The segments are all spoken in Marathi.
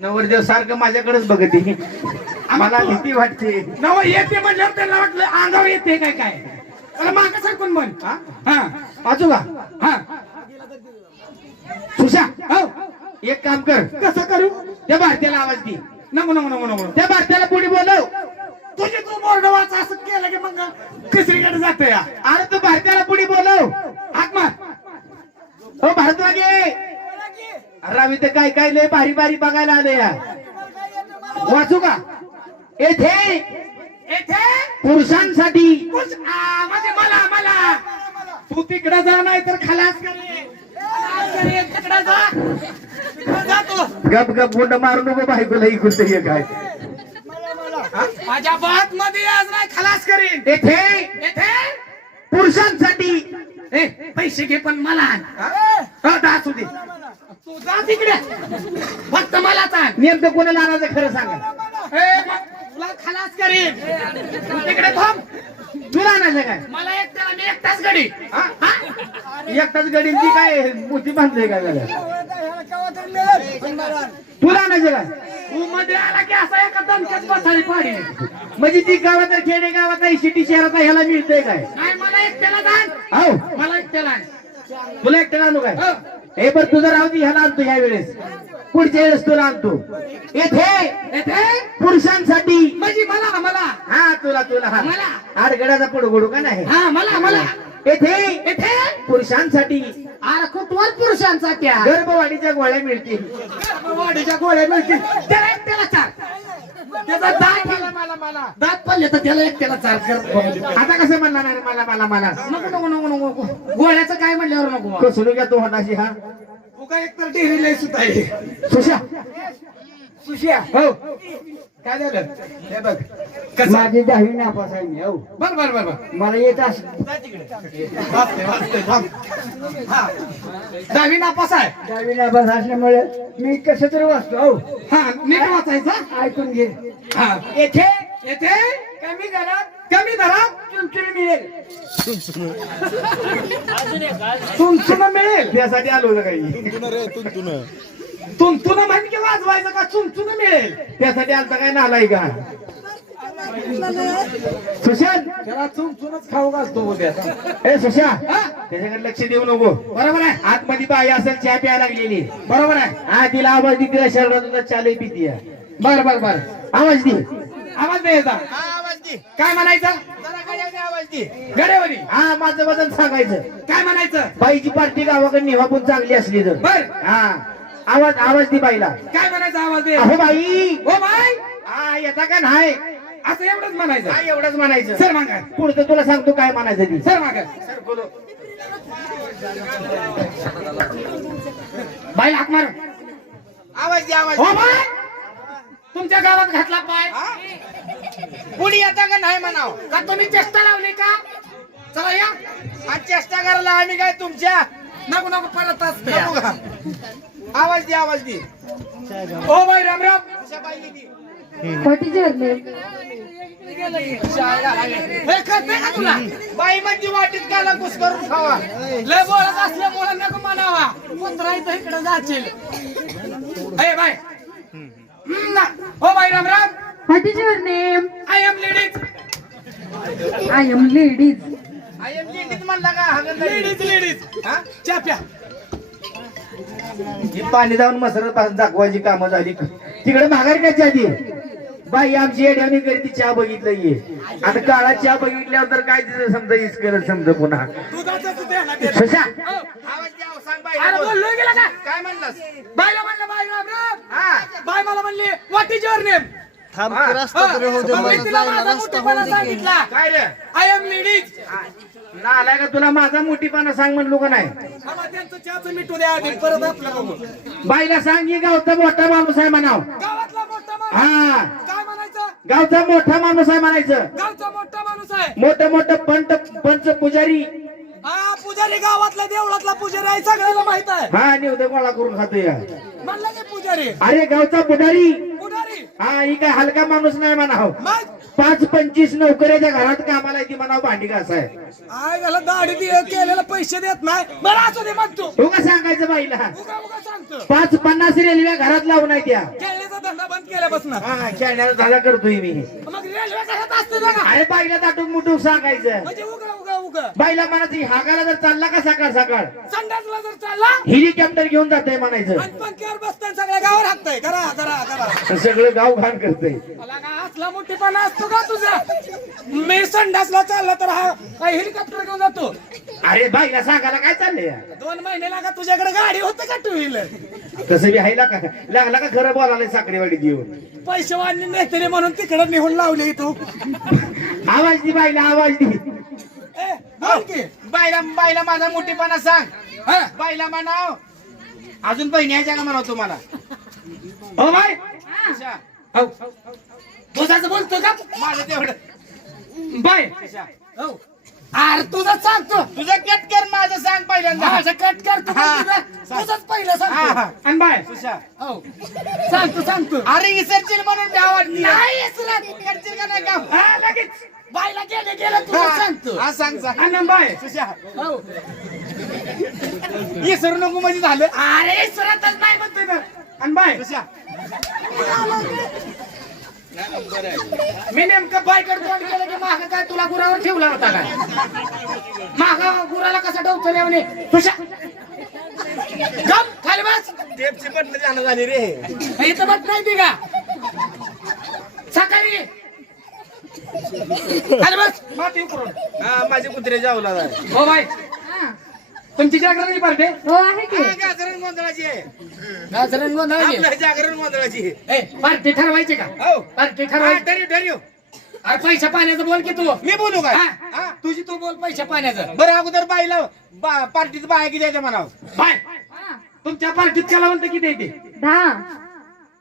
नवरदेव सारखं माझ्याकडेच बघते. मला भीती वाटते. नव येते म्हणल्यावर त्यांना वाटलं अंगावर येते काय काय? त्याला मागं सरकून म्हण. हा? हा. वाचू का? हा. सुशा हो. एक काम कर. कसं करू? त्या भारतीयाला आवाज दे. नको नको नको नको. त्या भारतीयाला पुढे बोलव. तुझे तू बोर्ड वाच असं केलं की मग तिसरीकडे जाते या अरे तू भारतीयाला पुढे बोलव. हाक मार. हो भारतवागे राव इथे काय काय लय भारी भारी बघायला आले या. वाचू का? येथे येथे? पुरुषांसाठी. म्हणजे मला मला. तू तिकडे जा नाही तर खलास गप गप गुंड मारून नको बायकोला इकून ते हे? काय? माझ्या बात मध्ये आज नाही खलास करीन. येथे येथे? पुरुषांसाठी. पैसे घे पण मला असू दे. तू जा तिकडे. फक्त मला आण नेमकं कोणाला आणायचं खरं सांगा. ए, मग तुला खलास करीन. तू तिकडे थांब. तुला आणायचं काय? मला एक त्याला मी एकटाच गडी हा? एकटाच गडीन ती काय मोठी बांधते काय झालं तुला आणायचं काय? तू मध्ये आला की असा एका दणक्यात बसायला पाडी म्हणजे ती गावात खेडे गावात आहे सिटी शहरात आहे, ह्याला मिळतंय काय? नाही मला एकट्याला दान हो मला एकट्याला आण. तुला एकट्याला आणू काय? हो. पण तुझं राहू दे ह्याला आणतो ह्या वेळेस. पुढच्या वेळेस तुला आणतो. येथे येथे? पुरुषांसाठी. म्हणजे मला मला. हा तुला तुला हा. मला. आडगडाचा पडगोडू का नाही? हा मला मला. येथे? येथे? पुरुषांसाठी. अरे कुठवर पुरुषांचा त्या गर्भवाढीच्या गोळ्या मिळतील. वाडीच्या गोळ्या मिळतील. त्याला एकट्याला चार. त्याचा दात मला मला मला दात पडले तर त्याला एकट्याला चार कर आता कसं म्हणणार नाही मला मला मला? नको नको नको नको गोळ्याचं काय म्हणल्यावर नको कसं घ्या तो होणाशी हा? तू काय एकतर डेअरी लय सुद्धा आहे सुशा. सुशिया हो. काय झालं? हे बघ. माझी दहावी नापास आहे मी हो. बर बर बर बर. मला येत असं वाचते, वाचते, थांब. हा. दहावी नापास आहे? दहावी नापास असल्यामुळे मी कसं तरी वाचतो हो. हा नीट वाचायचं? ऐकून घे. हा. येथे येथे? कमी दरात कमी दरात? चुनचुन मिळेल. चुनचुन. मिळेल? त्यासाठी आलो होतं काही. तुंतुन म्हण की वाजवायचं का? चुनचुन मिळेल? त्यासाठी आमचा काय नालाय का? सुशांत! त्याला खाऊ घालतो उद्या. ए सुशा हा? त्याच्याकडे लक्ष देऊ नको. बरोबर आहे. आतमध्ये बाई असेल चहा प्यायला लागलेली. बरोबर आहे. हा तिला आवाज दे तिला शरीरात चालू पिती. बर बर बर. आवाज दे. आवाज द्यायचा काय म्हणायचं? गडेवरी हा माझं वजन सांगायचं. काय म्हणायचं? बाईची पार्टी गावाकडे निवापून चांगली असली तर. बर. हा आवाज आवाज दे बाईला. काय म्हणायचं? आवाज दे. अहो बाई! हो बाय हा येता का नाही? असं एवढंच म्हणायचं. हा एवढंच म्हणायचं? सर मागा. पुढचं तुला सांगतो काय म्हणायचं ती. सर मागा. बाई हाक मार. आवाज दे आवाज हो बाय तुमच्या गावात घातला पाय. पुढे येता का नाही म्हणाव? का तुम्ही चेष्टा लावली का? चला या. आज चेष्टा करायला आम्ही काय तुमच्या? नको नको परत असते नको का? आवाज दे आवाज दे. हो बाई राम राम. What is हे करते का तुला? बाई म्हणजे वाटीत काला कुस करून खावा. लय बोलत असल्यामुळे नको म्हणावा. कुत्रा इथं इकडे जाशील. हे बाय. हो बाई Ram Ram. is your name? I am ladies I am ladies. I am ladies म्हणला का? लेडीज लेडीज हा? च्या प्या. ही पाणी जाऊन मसरत पासून दाखवायची कामं झाली. तिकडे माघारी त्याच्या आधी बाई आमची येड्याने करी ती चहा बघितलं ये. आता काळा चहा बघितल्यावर तर काय तिचं समजा इस करत समजा पुन्हा. दुधाचं तू द्या ना ते. सुशा हो. आवाज द्या सांग अरे बोललो गेला का? काय म्हणलास? बायला म्हणलं बाय राम राम हा. बाय मला म्हणली व्हॉट इज युअर नेम थांब हा. की रस्ता तरी होऊ दे मग मी मला तिला जायला माझा रस्ता मोठेपणा होऊ दे. की. सांगितला. काय रे? आय एम लेडीज ना आलाय का तुला माझा मोठीपणा सांग म्हणलो का नाही? त्यांचं चहाचं मिठू द्या आधी परत आपलं बघू. बाईला सांग की गावचा मोठा माणूस आहे म्हणाव. गावातला मोठा माणूस? हा. काय म्हणायचं? गावचा मोठा माणूस आहे म्हणायचं. गावचा मोठा माणूस आहे. मोठं मोठं पंत पंच पुजारी. हा पुजारी गावातला देवळातला पुजारी आहे सगळ्याला माहीत आहे. हा निवद गोळा करून खातो या. म्हणलं की पुजारी. अरे गावचा पुढारी पुजारी. हा ही काय हलका माणूस नाही म्हणाव. मग? पाच पंचवीस नोकऱ्याच्या घरात कामाला येते म्हणाव भांडी घासाय. आय त्याला दाढी दि- केलेला पैसे देत नाही. बरं असू दे मग तू. तू का सांगायचं बाईला? उगा उगा सांगतो. पाच पन्नास रेल्वे घरात लावून आहे त्या. केळीचं बंद केल्यापासून. हा खेळण्याचा धागा करतोय मी. मग रेल्वे कशात असते बघा. अरे बाईला ताटून मुठून सांगायचं. म्हणजे उगा बाईला म्हणायचं हागाला जर चालला का सकाळ सकाळ संडासला जर चालला? हेलिकॉप्टर घेऊन जाते म्हणायचं. आणि पंख्यावर बसताय सगळ्या गावावर हाकताय. करा करा करा. सगळं गाव घाण करतंय. मला का असला मोठेपणा असतो का तुझा? मी संडासला चालला तर हा हेलिकॉप्टर घेऊन जातो. अरे बाईला सांगायला काय चाललंय? दोन महिने लागा तुझ्याकडे गाडी होते का टू व्हीलर? कसं बी हायला का? लागला का खरं बोलायला साखरेवाडी देऊन? पैसे वाढले नेते म्हणून तिकडे निघून लावले तू आवाज दे बाईला आवाज दे. बायला बायला माझा मोठेपणा सांग. हा? बायला म्हणाव. अजून बहिणी यायच्या का म्हणाव तुम्हाला. हो कशा? हो. दुधाचं बोलतो का? माझं तेवढं. बाय? हो. अरे तुझं सांगतो. तुझं कट कर माझं सांग पहिल्यांदा. माझं कट कर तू. तुझं तुझंच पहिलं हा, सांगतो. हा. आणि बाय? हो. सांगतो सांगतो. अरे इसरशील म्हणून नाही इसरत. करशील का नाही हा, लगेच. बायला गेले गेलं तुला. सांगतो. हा सांग सांग. आणि बाय कशा? हो. इसरू नको म्हणजे झालं. अरे इसरतच नाही म्हणतोय तर आणि बाय. कशा मी नेमकं बाय करतो आणि केलं की माग काय तुला गुरावर ठेवला होता काय? माग गुराला कसा डवचं म्हणे तुझ्या गप खाली बस. टेपची पटलं जाणं झाली रे. इथं बस नाही ती का? सकाळी खाली बस. माती उकरून. हा माझे कुत्रे जावला जाय हो बाय हा. तुमची जागरण पार्टे हो आहे की. जागरण गोंधळाची आहे. जागरण गोंधळाची आपलं जागरण गोंधळाची आहे. ए पार्टी ठरवायची का? हो. पार्टी हा, ठरवायची. ठरव ठरव अरे पैसा पाण्याचं बोल की तू. मी बोलू काय? हा, हा? तुझी तू बोल पैसा पाण्याचं. बरं अगोदर बाईला बा- पार्टीत बाया किती द्यायचं म्हणाव? बाय. हा. तुमच्या पार्टीत कलावंत किती येते दहा.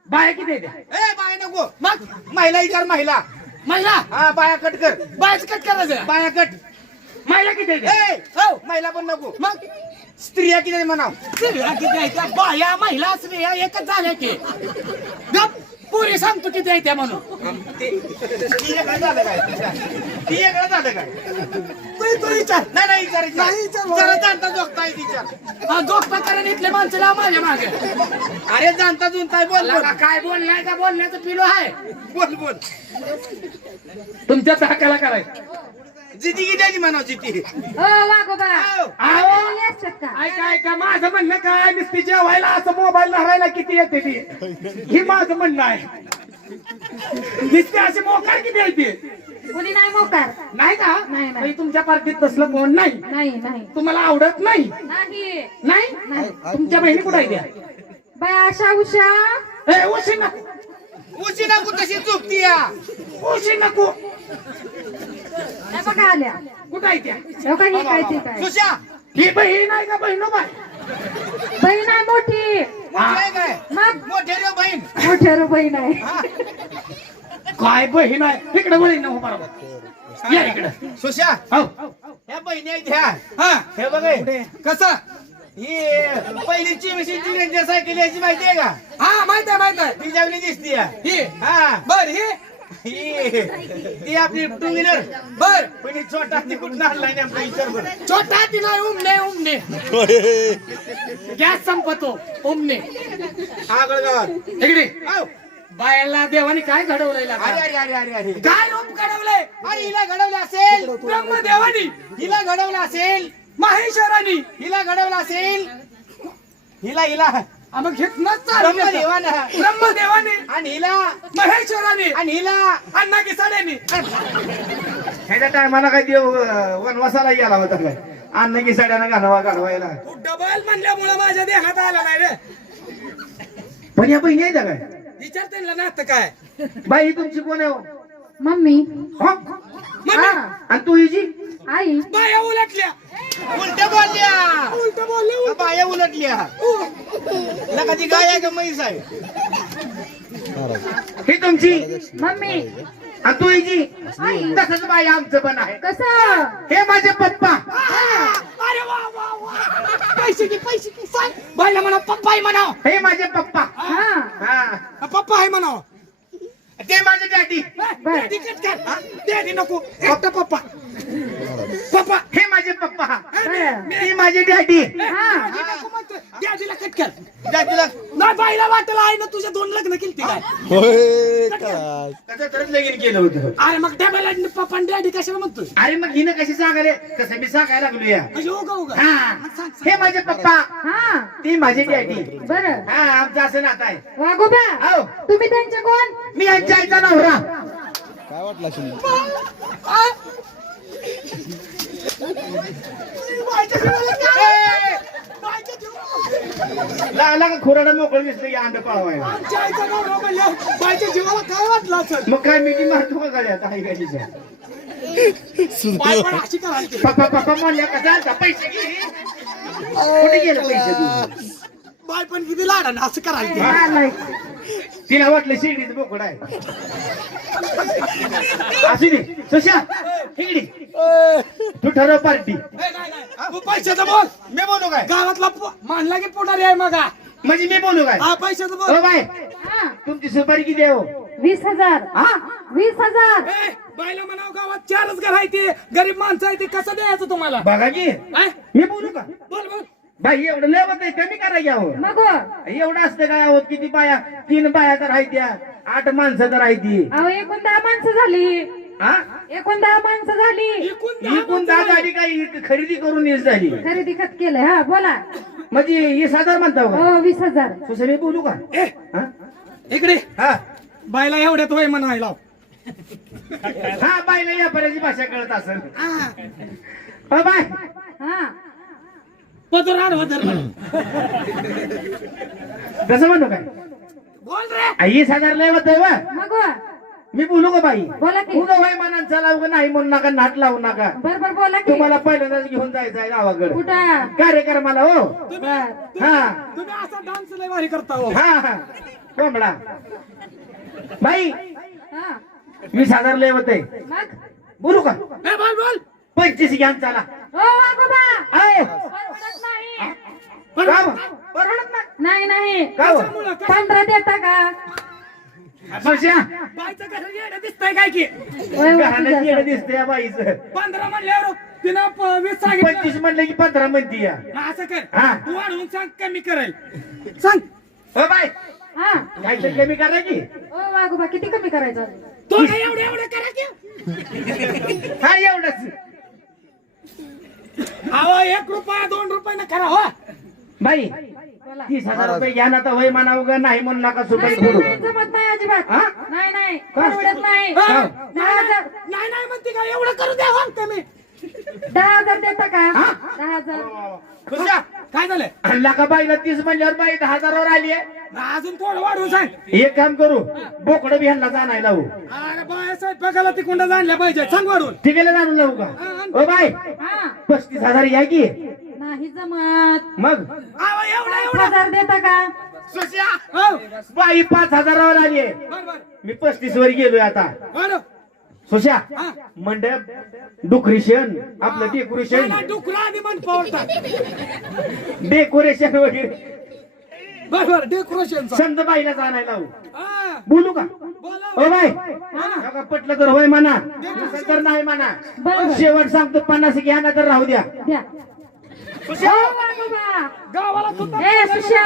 बाया किती येते ए बाया नको. मग? महिला विचार महिला. महिला! हा बाया कट कर. बायच कट करायचं. बाया कट. महिला किती ए हो महिला पण नको. मग? स्त्रिया किती म्हणाव? स्त्रिया किती आहेत? त्या बाया महिला स्त्रिया एकच झाल्या की. गप पुरी सांगतो किती आहे त्या म्हणून. ती वेगळं झालं काय? ती वेगळं झालं काय? तू तू विचार. नाही नाही विचारायचं नाही. विचार. जरा जाणता जोगताय विचार हा, जोक प्रकारे इथले माणसं लाव माझ्या मागे. अरे जाणता जुनताय बोल मला का काय बोलणार का बोलण्याचं पिलो आहे? बोल बोल. तुमच्या हाकाला करायचं जिती किती द्यायची म्हणाव जिती. वागोबा आव. का? ऐका ऐका माझं म्हणणं काय? नुसती जेवायला असं मोबाईल धरायला किती येते ती? ही माझं म्हणणं आहे. नुसती अशी मोकार किती येते कोणी नाही मोकार नाही का? नाही, नाही. बाई, तुमच्या पार्टीत तसलं कोण नाही? नाही नाही. तुम्हाला आवडत नाही? नाही. तुमच्या बहिणी कुठे आहे बाय आशा उषा. ए, उशी नको. उशी नको तशी चुकती या. उशी नको. हे बघा आल्या. कुठं आहे त्या? हो का हे काय ते काय? सुशा. ही बहीण आहे का बहिणो बाय? बहीण आहे मोठी. मोठी आहे काय? मग? मोठे रे बहीण. मोठ्या रो बहीण आहे. काय बहीण आहे? इकडे बहीण हो बरोबर या इकडे. सुशा हो. ह्या बहिणी आहेत ह्या. हा. हे बघ हे. कसं? ही पहिलीची मिशीची रेंजर सायकल याची माहिती आहे का? हा माहीत आहे माहीत आहे. ती दिसती. ही. हा. बर ही. ही. ती आपली टू व्हीलर बर. पण ही छोटा ती कुठं आणलाय नेमका विचार कर छोटा ती नाही उमने उमने गॅस संपतो उमने आगळ गावात इकडे. आव. बायाला देवाने काय घडवलंय लागा? अरे अरे अरे अरे अरे. काय रूप घडवलंय? अरे हिला घडवलं असेल. ब्रह्मदेवानी. हिला घडवलं असेल. माहेश्वरानी. हिला घडवलं असेल. हिला हिला. हा, मग केलं. ब्रह्मदेवानं. ब्रह्मदेवानी. आणि हिला. महेश्वरानी. आणि हिला. अण्णा किसाड्यानी. ह्याच्या टायमाला काय देव अं, वनवासाला गेला होता काय? अन्न की साड्यानं घालवा घालवायला. डबल म्हणल्यामुळे माझ्या देहात आला नाही रे. पण या बहिणी आहेत का काय? विचार त्यांना नातं काय? बाई ही तुमची कोण आहे हो? मम्मी. हो? हा? आणि तू हिची आई. बाया उलटल्या. उलट्या बोलल्या. उलट बोलले का बाया उलटल्या. नका ती गाय आहे का म्हैस आहे? ही तुमची? मम्मी. आणि तू आई. तसंच बाई आमचं पण आहे. कसं? हे माझे पप्पा. पैसे की पैसे की सांग. बायला म्हणा पप्पा आहे म्हणाव हे माझे पप्पा. हा. हा. पप्पा आहे म्हणाव ते माझे डॅडी बर. तिकीट कर. डॅडी नको. एकटा पप्पा. पप्पा हे माझे पप्पा. ती माझी डॅडी. हा. डॅडीला कट कर. नाही बाईला वाटेल आहे ना तुझ्या दोन लग्न केली काय? होय काय? कसं तरच लगीन केलं होतं. अरे मग डब्याला पप्पा डॅडी कशाला म्हणतोय? अरे मग हिनं कशी सांगाले कसं मी सांगायला लागलो या. म्हणजे उगा उगा. हा. हे माझे पप्पा. हा. ती माझी डॅडी. बर. हा आमचं असं नातं आहे. वागोबा हो. तुम्ही त्यांचे कोण? मी यांच्या आईचा नवरा. वाटलं असेल. लागला का खोराडा मोकळं दिसलं की अंड पाळवायला. आमच्या आईचा नवरा म्हणल्यावर बाईच्या जीवाला काय वाटलं असेल मग काय मिठी मारतो का गड्यात आई गाडीच्या बाई पण अशी करायची पप्पा पप्पा म्हणल्या कसा आलता पैसे गेले कुठे गेले पैसे तुझे? बाय पण किती लाडा ना असं करायची? हा, नाही. तिला वाटलं शिर्डीचं बोकड आहे. असू दे सुशा इकडे तू ठरव पार्टी. तू पैशाचं बोल. मी बोलू काय? गावातला मानला की पुढारी आहे मग. म्हणजे मी बोलू काय? हा पैशाचं बोल. बाय हा. तुमची सुपारी किती आहे हो? वीस हजार. हा? वीस हजार. ए, बाईला म्हणाव गावात चारच घर आहे ते. गरीब माणसं आहे ते. कसं द्यायचं तुम्हाला? बघा की. काय? मी बोलू का? बोल बोल. बाई एवढं लय होत आहे कमी करा घ्यावं मग. हो. एवढं असतं काय आहोत किती बाया? तीन बाया तर आहे त्या आठ माणसं तर आहे ती अहो एकूण दहा माणसं झाली. हा एकूण दहा माणसं झाली. एकूण ही दहा कोण दहा गाडी काही खरेदी करून येत झाली? खरेदी खत केलंय हा बोला. म्हणजे वीस हजार म्हणता का? हो वीस हजार. तुझं मी बोलू का? ए, हा? इकडे. हा. बाईला एवढ्यात वय म्हणायला हा बायला या पर्याची भाषा कळत असेल. हा. हो बाय. हा पदर. कसं म्हणू काय? बोल रे. आ, वीस हजार लय होत मग. मी बोलू का बाई? बोला की. उगा वय मानांचा लावू का नाही म्हणू नका नाट लावू नका. बर बर बोला की. तुम्हाला पहिल्यांदाच घेऊन जायचं आहे गावाकडे. कुठं? कार्यक्रमाला हो. बर. हा. तुम्ही असा डान्स लय भारी करता हो. हा हा. कोंबडा. बाई हा. वीस हजार लय होते मग? बोलू का? ए, बोल बोल. पंचवीस घ्या न चला हो आहे. परवडत नाही. का हो? परवडत नाही. नाही नाही. का हो? पंधरा देता का? मावश्या, येणं दिसतंय काय की? होय, होय, घराला तुझ्या येणं दिसतंय या बाईचं. पंधरा म्हणल्यावर तिनं प- वीस सांगितलं. पंचवीस म्हणलं की पंधरा म्हणती या. मग असं कर. हा. तू वाढवून सांग कमी करेल. सांग. हो बाय. हा. काहीतरी कमी करा की. ओ वागोबा किती कमी करायचं? तो काय एवढं एवढं करा की. हा एवढंच. अहो एक रुपया दोन रुपये करा हो. बाई तीस हजार रुपये घ्या ना तर वय म्हणावं का नाही म्हणू नका सुपारी नाही, जमत नाही अजिबात. हा? नाही नाही का? परवडत नाही. हा? दहा हजार नाही नाही. म्हणते का एवढं करू द्या हो कमी दहा हजार देता का? हा? दहा हजार. खुशा काय झालं? आणला का बाईला तीस म्हणल्यावर बाई दहा हजारावर आली आहे? अजून थोडं वाढवून सांग. एक काम करू बोकडं बी ह्यांना जाणायला लावू. अरे बाय स्वयंपाकाला तिकुंड जाणल्या पाहिजे सांग वाढवून. तिकडे जाणून लावू का? ओ बाय. हा. पस्तीस हजार या की. नाही जमत. मग? अहो एवढं पाच एवढं. हजार देता का? सुशा हो. बाई पाच हजारावर आली आहे. बर बर. मी पस्तीस वर गेलोय आता. वाढव सुशा हा. मंडप डुकरेशन आपलं डेकोरेशन डुकरा आधी मन डेकोरेशन वगैरे. बर बर डेकोरेशन संत बाईला जाणायला लावू. बोलू का? बोला ओ बाय पटलं तर होय म्हणा. नसेल तर नाही म्हणा. शेवट सांगतो पन्नास घ्या ना तर राहू द्या. द्या. ओ वागोबा गावाला सुद्धा ए सुशा.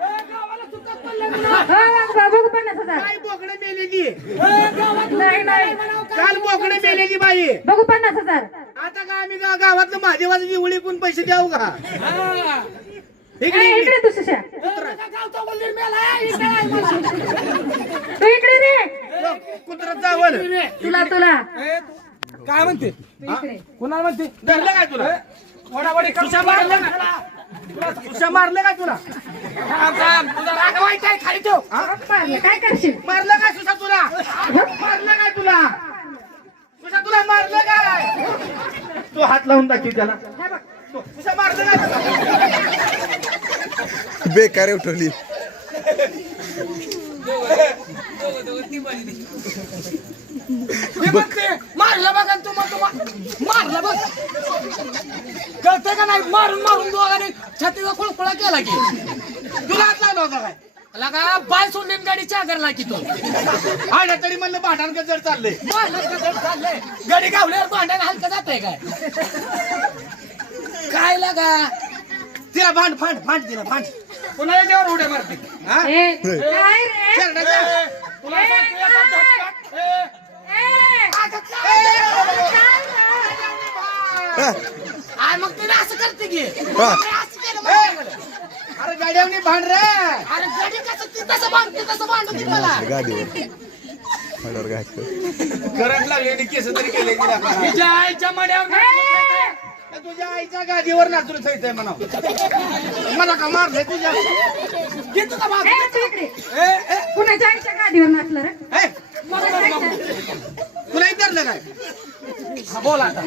गावाला सुद्धा पडलं म्हणा. हो वागोबा बघू पन्नास हजार. काय बोकडे मेलेली? ए, गावात नाही नाही. काल बोकडे मेलेली बाई. बघू पन्नास हजार. आता का आम्ही गावातलं महादेवाचं दिवळी कोण पैसे द्याऊ का? हा. इकडे इकडे. इकडे. तू इकडे रे. कुत्रात जावं तुला तुला. काय म्हणते? तू इकडे. कुणाला म्हणते? धरलं काय तुला? वडावडी तुझ्या मारलं का? तुझ्या मारलं का तुला? तुझा राग वाईट आहे खाली ठेव. मारलं, काय करशील? मारलं काय सुशा तुला? मारलं काय तुला? सुशा तुला मारलं काय? तू हात लावून दाखव त्याला. सुशा मारलं काय तुला? बेकार उठवली. मी म्हणते मारलं बघा तुम्हा तुम्हा मारलं बघ. कळतंय का नाही? मारून मारून दोघांनी छातीचा खुळखुळा केला की. तुला हात होता काय? लगा बाय सोडून गाडीच्या घरला की तो. आड्या तरी म्हणलं भांडण का जर चाललंय चाललंय. गाडी गावल्यावर भांड्यानं हलकं जातंय काय? काय लागा? तिला भांड भांड भांड तिला भांड. पुन्हा याच्यावर उड्या मारते. हा? ए, काय रे? शेरडाच्या. तुला सांगतो एका धक्क्यात, ए, ए, अगं काय? हा, आ, मग तिने असं करते की. हा. असं केलं. अरे गाड्यावनी भांड रे. अरे गडी कसं ती तसं बांधते तसं बांधते मला. गादीवर गाडीवर. घातलं करंट लागले केस तरी केले तिला. तिच्या आईच्या मड्यावर. तुझ्या आईच्या गादीवर नाचून थैतय म्हणा मला का मारले तुझ्या? घेतो का बाप? ए, तू इकडे. ए, ए, कुणाच्या आईच्या गाडीवर नाचलं रे? ए, कुणाच्या आईच्या? तुला विचारलं काय हा, बोल आता.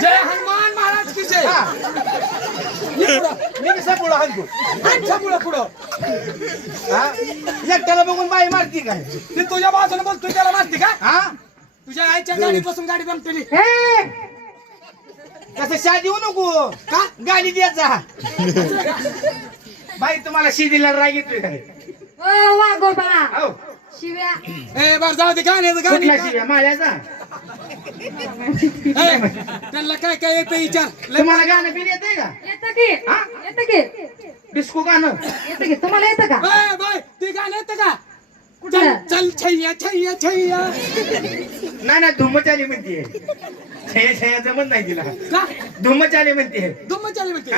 जय हनुमान महाराज की जय. हा. मी कसा पुढं हाणतो. अच्छा पुढं पुढं. हा? एकट्याला बघून बाई मारती काय? ती तुझ्या बाजूने बोलतोय त्याला मारते का? हा? तुझ्या आईच्या गाडीपासून गाडी जमतेली ए, कसं शा देऊ नको? का? गाडी द्यायचा बाई तुम्हाला शिदीला राग येतोय काय ओ वाघोबा हो शिव्या. ए बर जाऊ दे गाण्याचं गाणी कुठला शिव्या? माळ्याचा ए, त्यांना काय काय येतं विचार? लय- तुम्हाला गाणं बिन येते का? येतं की? येतं की? डिस्को गाणं. येतं की? तुम्हाला येतं का? ए, बाय ते गाणं येतं का? चल कुठलं? चल छैया छैया छैया. नाही नाही धुम्मचाली म्हणतीये. छया छया जमत नाही तिला. का? धुम्मचाली म्हणते. दुम्म चाली म्हणते.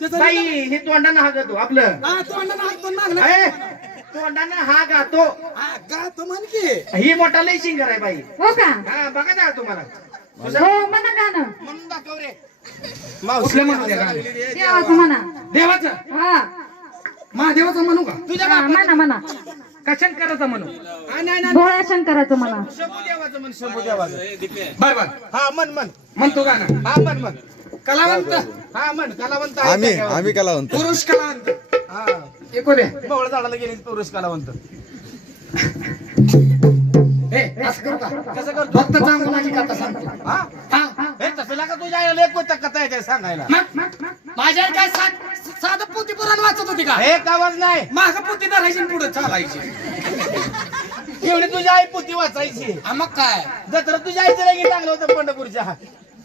त्याचं बाई हे तोंडानं हा गातो आपलं. हा, तोंडानं हात पण मागला ए, तोंडानं हा गातो. हा, गा तो म्हण की. ही मोठा लय सिंगर आहे बाई. हो का? हा बघा ना तुम्हाला. हो म्हणा गाणं. म्हणून दाखव रे. कुठलं म्हणू द्या गाणं? देवाचं म्हणा. देवाचं? हा. महादेवाचं म्हणू का? तुझ्या हा, म्हणा. म्हणा. का शंकराचं म्हणू? हा, नाही नाही. भोळ्या शंकराचं म्हणा. शंभू देवाचं म्हण शंभू देवाचं बर बर हा मन मन म्हणतो गाणं. हा मन मन कलावंत. हा मन कलावंत आहे आम्ही. आम्ही कला म्हणतो पुरुष कलावंत. हा. एकू दे बवळ झाडाला गेले पुरुष कलावंत. ए असं करू का? कसं करतो? फक्त चांगुलाची कथा सांगतो. हा? हा. हे तसं का तुझ्या आईला एक कोणता कथा आहे ते सांगायला. मग काय साध साधं पोती पुराण वाचत होती का? एक आवाज नाही माग पोती धरायची पुढे चालायची. एवढी तुझी आई पुती वाचायची. हा, मग काय? जत्र तुझ्या आईचं लगीन चांगलं होतं पंढरपूरच्या.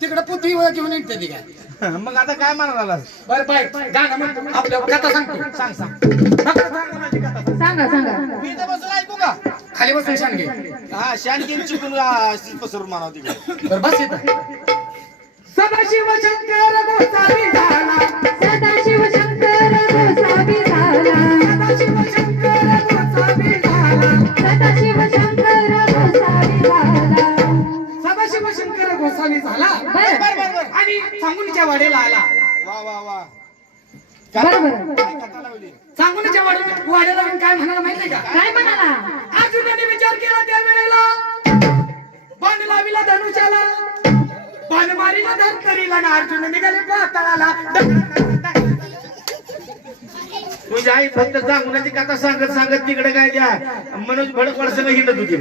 तिकडे पोती घेऊन येते ती काय? मग आता काय म्हणाला बर बाय. गाणं म्हणतो. आपल्या कथा सांगतो. सांग सांग. फक्त चांगुलाची कथा. सांग. सांगा. सांगा मी तर बसून ऐकू का? खाली बसून सांगे हा शानकीन चुकून आ, पसरून म्हणावं तिकडे. बर बस येत सदाशिव शंकर गोसावी झाला सांगुनीच्या वाडेला आला वा वाड्याला वा काय म्हणाला माहितीये का काय म्हणाला अर्जुनाने विचार केला त्या त्यावेळेला बाण लाविला धनुष्याला. बाण मारीला धनकरीला ना. अर्जुन निघाले पाताळाला. तुझी आई फक्त जांगुनाची कथा सांगत सांगत तिकडे काय द्या? मनोज भडक वळसंग हिंडत होती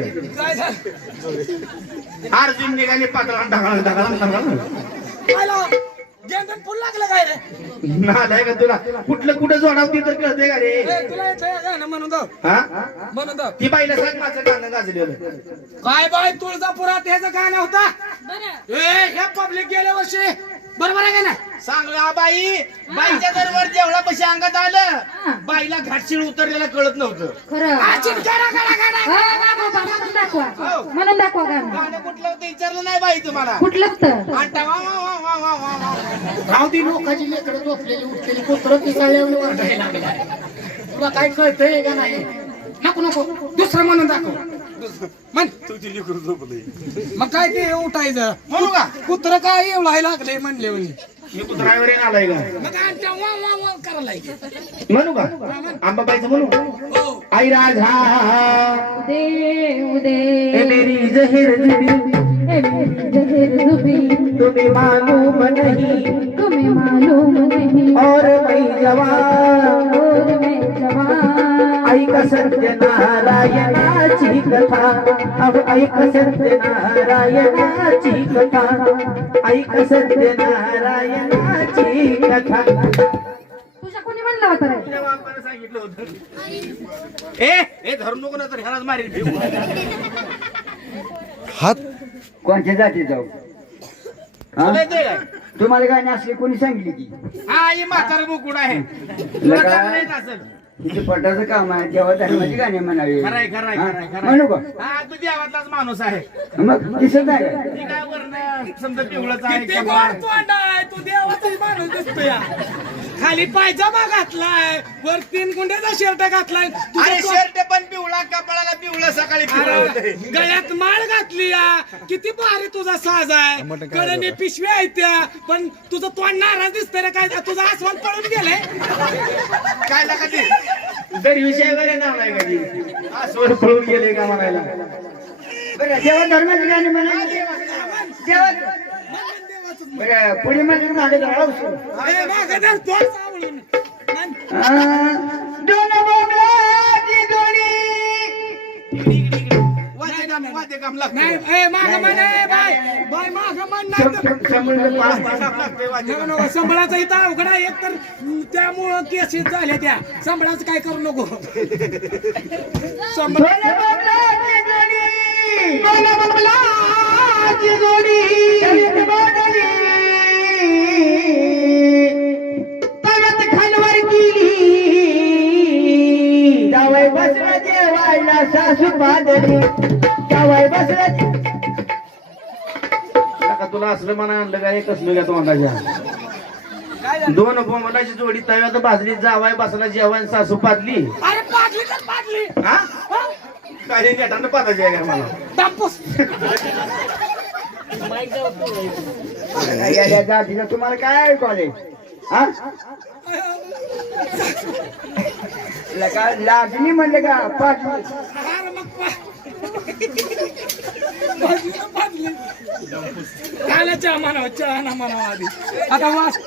अर्जुन निघाले पातळा ढगाळ ढगाळ फुल लागलं काय रे? नालाय का तुला? कुठलं कुठं जोडावती तर कळते का रे? तुला येतंय गाणं म्हणून दाव हा? म्हणून दाव ती बाईला सांग माझं गाणं गाजलेलं. काय बाय तुळजापुरात ह्याचं गाणं होता? ए ह्या पब्लिक गेल्या वर्षी. बरोबर आहे का नाही? सांगला बाई बाईच्या दरवर जेवढा पैसे अंगात आलं. बाईला घाटशीळ उतरलेला कळत नव्हतं. खरं. गाडा. हो, वाघोबा, म्हणून दाखवा. म्हणून दाखवा गाणं. गाणं कुठलं होतं विचारलं नाही बाई तुम्हाला. कुठलं तर आटा वा वा वा वा वा वा वा. राहू दे लोकांची लेकरं झोपलेली उठलेली कुत्र पिसाळल्यावर लागलाय. तुला काय कळतंय का नाही? नको नको. दुसरं म्हणून दाखव. म्हण. मग काय ते उठायचं? म्हणू का? कुत्र काय एवढाय लागले म्हणले म्हणे. मी कुत्र्यावर येईन आलाय का? मग आमच्या वा वा वा करायला लागले. म्हणू का? आंबाबाईचं म्हणू? हो. आई राधा देव ए दे मेरी जहिर जुबी. ए मेरी जहर जुबी. तुम्हें मालूम नहीं. तुम्हें मालूम नहीं. और मैं जवान. और मैं जवान. ऐक सत्यनारायणाची कथा. अब ऐक सत्यनारायणाची कथा. ऐक सत्यनारायणाची कथा. तुझ्या कोणी म्हणलं होतं रे? तुझ्या बापानं सांगितलं होतं. ए ए धरू नको ना तर ह्यालाच मारील फिरू हात. कोणत्या जाती जाऊ? तुला येतंय काय? तुम्हाला गाणी असली कोणी सांगितली की? हा ही म्हातारा मुकुड आहे. तुला लगा- चांगलं येत असेल. तिथे पटाचं काम आहे देवा धर्माची गाणी म्हणावी खरंय खरंय हा? खरंय म्हणू खरंय का हा तू देवातलाच माणूस आहे मग दिसत का? ती काय वरण समजा पिवळच आहे किती का गोड बा? तोंड आहे तू देवाचाच माणूस दिसतो या खाली पायजामा घातलाय. वर तीन गुंड्याचा शर्ट घातलाय. अरे शर्ट पण पिवळा कपाळाला पिवळं सकाळी पिवळं होतंय. अरे, गळ्यात माळ घातली या. किती भारी तुझा साज आहे. कडे पिशवी आहे त्या पण तुझं तोंड नाराज दिसतंय रे काय? तुझा आसमान पळून गेलाय. काय लागा ते? दरविषय वगैरे नाव नाही कधी आसवर पळून गेले का म्हणायला? बरं देवा धर्माची गाणी म्हणावी देवा बरं पुढे म्हणजे मागे दोन बोबलाची जोडी संबळाचा इथं अवघड आहे एक तर त्यामुळं केसेस झाल्या त्या. संबळाचं काय करू नको. संबळ सासू बसला तुला असलं म्हणा आणलं काय कसलं का तोंडाच्या दोन बोमलाची जोडी तव्यात भाजली जावाय बसला जेवण सासू पादली अरे पाडली तर पाडली हा? काय नेटानं पादायची आहे मला दापूस. या जातीला तुम्हाला काय ऐकू आले हा? लगा लागली म्हणलं का? पाच चहा म्हणावं चहा ना म्हणावं आधी. आता वास